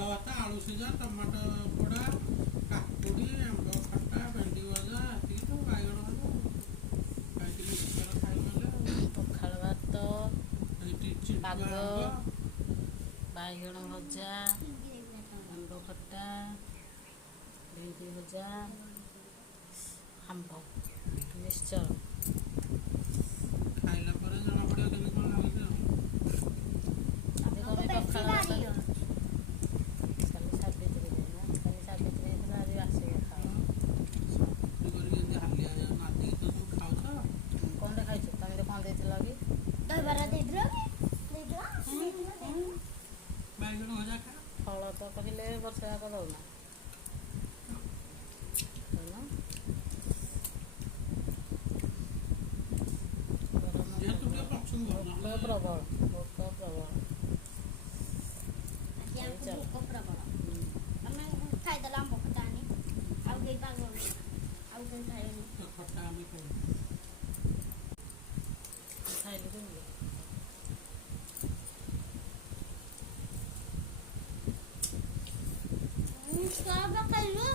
ପଖାଳ ଭାତ, ଆଳୁ ସିଝା, ଟମାଟୋ ପୋଡ଼ା, କାକୁଡ଼ି, ଆମ୍ବ ଖଟା, ଭେଣ୍ଡି ଭଜା, ଏତିକି ତ ବାଇଗଣ ଭଜା ଖାଇକି ମିକ୍ସଚର ଖାଇଗଲେ ଆଉ। ପଖାଳ ଭାତ, ଏଇଠି ଚିଣ୍ଟୁଆ ପାଗ, ଆମ୍ବ, ବାଇଗଣ ଭଜା, ଆମ୍ବ ଖଟା, ଭେଣ୍ଡି ଭଜା, ଆମ୍ବ, ମିକ୍ସଚର। ଖାଇଲା ପରେ ଜଣା ପଡ଼ିବ କେମିତି କ'ଣ ଲାଗୁଛି ଆଉ। ଆଜି କ'ଣ ପାଇଁ ପଖାଳ ଭାତ? କାଲି ସାବିତ୍ରୀ ଦିନ, କାଲି ସାବିତ୍ରୀ ହେଇଥିଲା, ଆଜି ବାସି ଖାଅ। ସଫ୍ଟ କରିକି ଏମିତି ହାଲିଆ ନାଦିକି ତ ସବୁ ଖାଉଛ। କ'ଣଟା ଖାଇଛ? ତମେ ତ କ'ଣ ଦେଇଥିଲ କି? ଦହିବରା ଦେଇଥିଲ କି? ବାଇଗଣ ଭଜା ଖା। ଫଳ ତ କହିଲେ ବର୍ଷେ ଯାକ ଦଉନ। ଦଉନ? ଯେହେତୁ ଟିକେ ପଛକୁ ଭୋକ ନହେଲେ ପ୍ରବଳ, ଭୋକ ପ୍ରବଳ। ଆଜି ଆମକୁ ଚାଲ। ଭୋକ ପ୍ରବଳ। ତମେ ଖାଇଦେଲ ଆମ୍ବ ଖଟା ଆଣି। ଆଉ କେହି ପାଗଳ, ଆଉ କେହି ଖାଇବେନି। ଖଟା ଆମେ ଖାଉ। ଖାଇଲି କେମିତି? ସବ ଖାଇଲୁ।